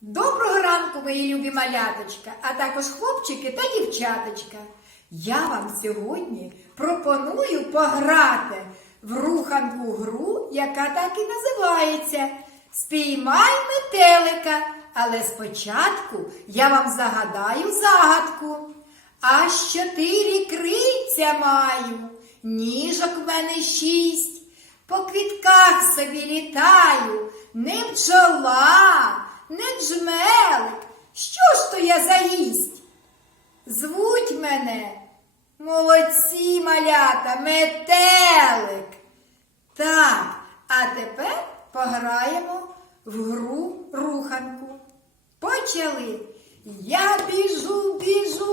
Доброго ранку, мої любі маляточка, а також хлопчики та дівчаточка. Я вам сьогодні пропоную пограти в руханку гру, яка так і називається Спіймай метелика. Але спочатку я вам загадаю загадку. Аж чотири крильця маю, ніжок в мене шість, по квітках собі літаю, не бджола, не джмелик. Що ж то я за гість? Звуть мене, молодці малята, метелик. Так, а тепер пограємо в гру руханку. Почали. Я біжу, біжу,